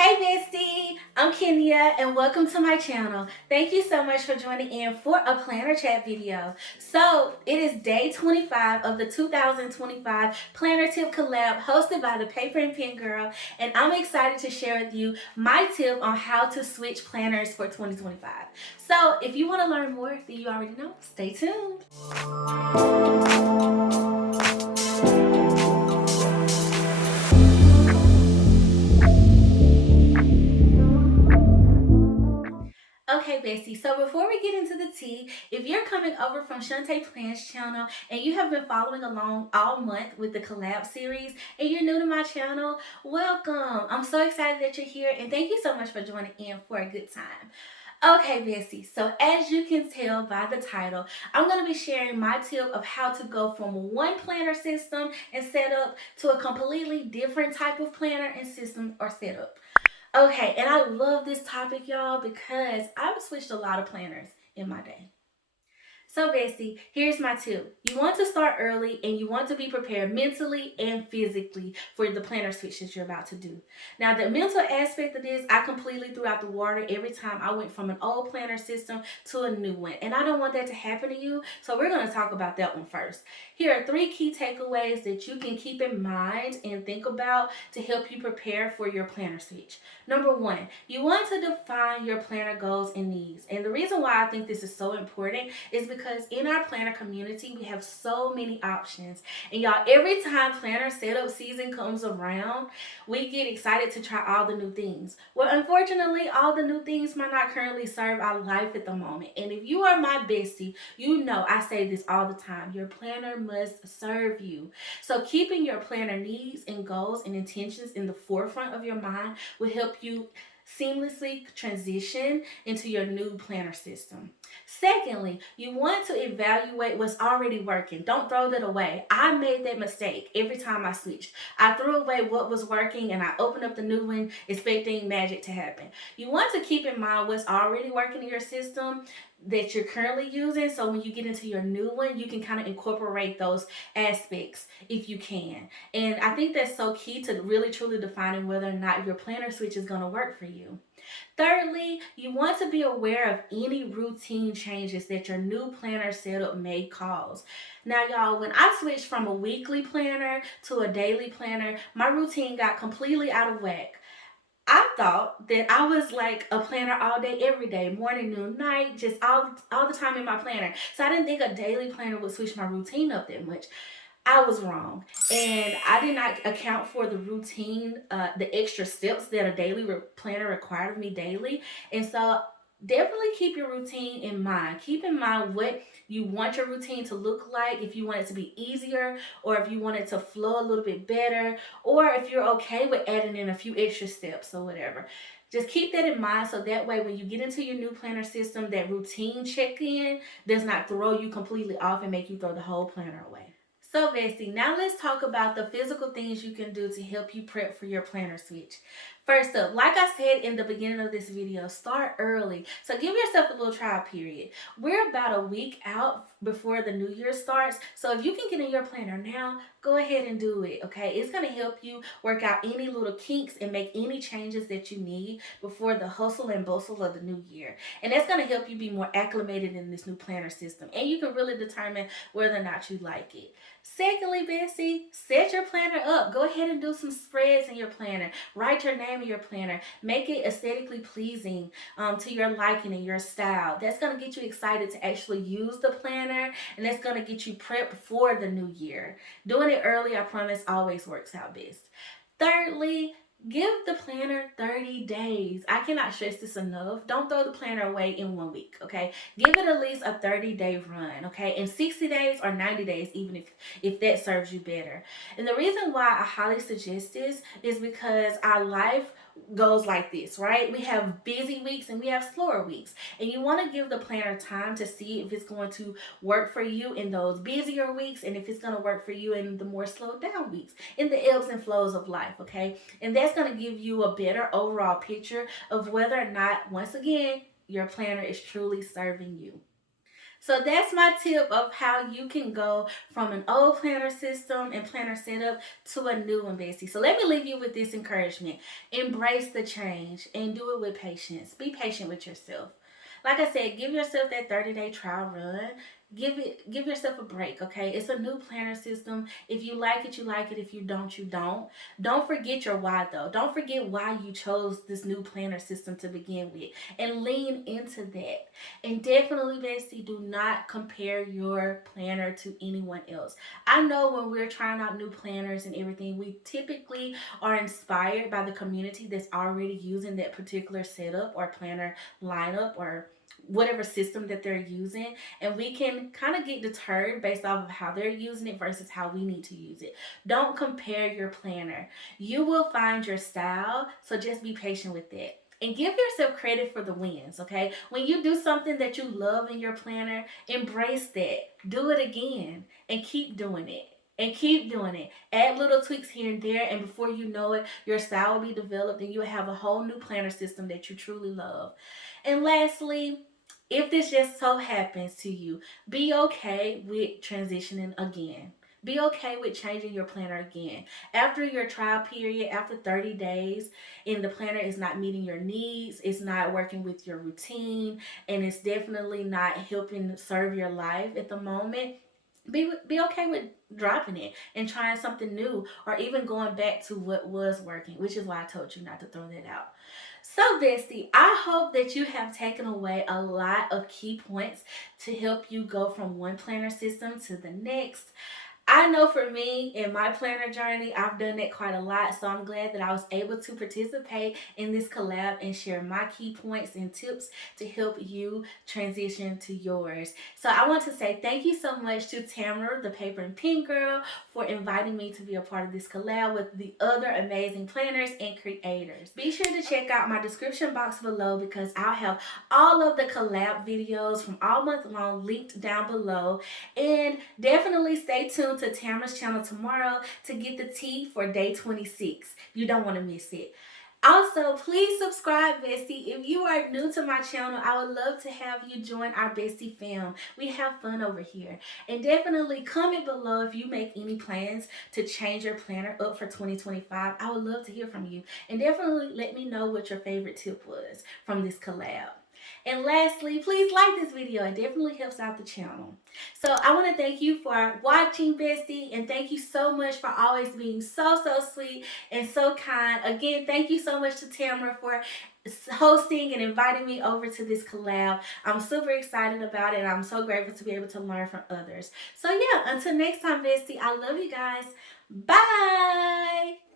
Hey bestie, I'm Kenya and welcome to my channel. Thank you so much for joining in for a planner chat video. So it is day 25 of the 2025 Planner Tip Collab hosted by the Paper and Pen Girl, and I'm excited to share with you my tip on how to switch planners for 2025. So if you want to learn more, then you already know, stay tuned. Okay, Bestie, so before we get into the tea, if you're coming over from Shantae Plans channel and you have been following along all month with the collab series and you're new to my channel, welcome. I'm so excited that you're here and thank you so much for joining in for a good time. Okay, Bestie, so as you can tell by the title, I'm going to be sharing my tip of how to go from one planner system and setup to a completely different type of planner and system or setup. Okay, and I love this topic, y'all, because I've switched a lot of planners in my day. So, Bestie, here's my tip. You want to start early and you want to be prepared mentally and physically for the planner switch that you're about to do. Now, the mental aspect of this, I completely threw out the water every time I went from an old planner system to a new one. And I don't want that to happen to you, so we're going to talk about that one first. Here are 3 key takeaways that you can keep in mind and think about to help you prepare for your planner switch. Number 1, you want to define your planner goals and needs. And the reason why I think this is so important is because in our planner community, we have so many options. And y'all, every time planner setup season comes around, we get excited to try all the new things. Well, unfortunately, all the new things might not currently serve our life at the moment. And if you are my bestie, you know I say this all the time. Your planner must serve you. So keeping your planner needs and goals and intentions in the forefront of your mind will help you seamlessly transition into your new planner system. Secondly, you want to evaluate what's already working. Don't throw that away. I made that mistake every time I switched. I threw away what was working and I opened up the new one expecting magic to happen. You want to keep in mind what's already working in your system that you're currently using, so when you get into your new one, you can kind of incorporate those aspects if you can. And I think that's so key to really truly defining whether or not your planner switch is going to work for you. Thirdly, you want to be aware of any routine changes that your new planner setup may cause. Now, y'all, when I switched from a weekly planner to a daily planner, my routine got completely out of whack. I thought that I was like a planner all day, every day, morning, noon, night, just all the time in my planner. So I didn't think a daily planner would switch my routine up that much. I was wrong. And I did not account for the routine, the extra steps that a daily planner required of me daily. And so definitely keep your routine in mind. Keep in mind what you want your routine to look like, if you want it to be easier, or if you want it to flow a little bit better, or if you're okay with adding in a few extra steps or whatever. Just keep that in mind so that way when you get into your new planner system, that routine check-in does not throw you completely off and make you throw the whole planner away. So, Bestie, now let's talk about the physical things you can do to help you prep for your planner switch. First up, like I said in the beginning of this video, start early. So give yourself a little trial period. We're about a week out before the new year starts. So if you can get in your planner now, go ahead and do it, okay? It's going to help you work out any little kinks and make any changes that you need before the hustle and bustle of the new year. And that's going to help you be more acclimated in this new planner system. And you can really determine whether or not you like it. Secondly, Bessie, set your planner up. Go ahead and do some spreads in your planner. Write your name in your planner. Make it aesthetically pleasing to your liking and your style. That's going to get you excited to actually use the planner, and that's going to get you prepped for the new year. Doing it early, I promise, always works out best. Thirdly, give the planner 30 days. I cannot stress this enough. Don't throw the planner away in 1 week, okay? Give it at least a 30-day run, okay? In 60 days or 90 days, even if that serves you better. And the reason why I highly suggest this is because our life goes like this, right? We have busy weeks and we have slower weeks. And you want to give the planner time to see if it's going to work for you in those busier weeks and if it's going to work for you in the more slowed down weeks, in the ebbs and flows of life, okay? And that's going to give you a better overall picture of whether or not, once again, your planner is truly serving you. So that's my tip of how you can go from an old planner system and planner setup to a new one, Bessie. So let me leave you with this encouragement. Embrace the change and do it with patience. Be patient with yourself. Like I said, give yourself that 30-day trial run. Give yourself a break, okay? It's a new planner system. If you like it, you like it. If you don't, you don't. Don't forget your why though. Don't forget why you chose this new planner system to begin with, and lean into that. And definitely, Bestie, do not compare your planner to anyone else. I know when we're trying out new planners and everything, we typically are inspired by the community that's already using that particular setup or planner lineup or whatever system that they're using, and we can kind of get deterred based off of how they're using it versus how we need to use it. Don't compare your planner. You will find your style, so just be patient with that. And give yourself credit for the wins, okay? When you do something that you love in your planner, embrace that. Do it again and keep doing it. And keep doing it. Add little tweaks here and there, and before you know it, your style will be developed and you'll have a whole new planner system that you truly love. And lastly, if this just so happens to you, be okay with transitioning again. Be okay with changing your planner again. After your trial period, after 30 days, and the planner is not meeting your needs, it's not working with your routine, and it's definitely not helping serve your life at the moment, be okay with dropping it and trying something new, or even going back to what was working, which is why I told you not to throw that out. So, Bestie, I hope that you have taken away a lot of key points to help you go from one planner system to the next. I know for me in my planner journey, I've done that quite a lot. So I'm glad that I was able to participate in this collab and share my key points and tips to help you transition to yours. So I want to say thank you so much to Tamara, the Paper and Pen Girl, for inviting me to be a part of this collab with the other amazing planners and creators. Be sure to check out my description box below because I'll have all of the collab videos from all month long linked down below. And definitely stay tuned to Tamara's channel tomorrow to get the tea for day 26. You don't want to miss it. Also, please subscribe, Bestie. If you are new to my channel, I would love to have you join our Bestie fam. We have fun over here. And definitely comment below if you make any plans to change your planner up for 2025. I would love to hear from you. And definitely let me know what your favorite tip was from this collab. And lastly, please like this video. It definitely helps out the channel. So I want to thank you for watching, Bestie, and thank you so much for always being so sweet and so kind. Again, thank you so much to Tamara for hosting and inviting me over to this collab. I'm super excited about it, and I'm so grateful to be able to learn from others. So yeah, until next time, Bestie, I love you guys. Bye.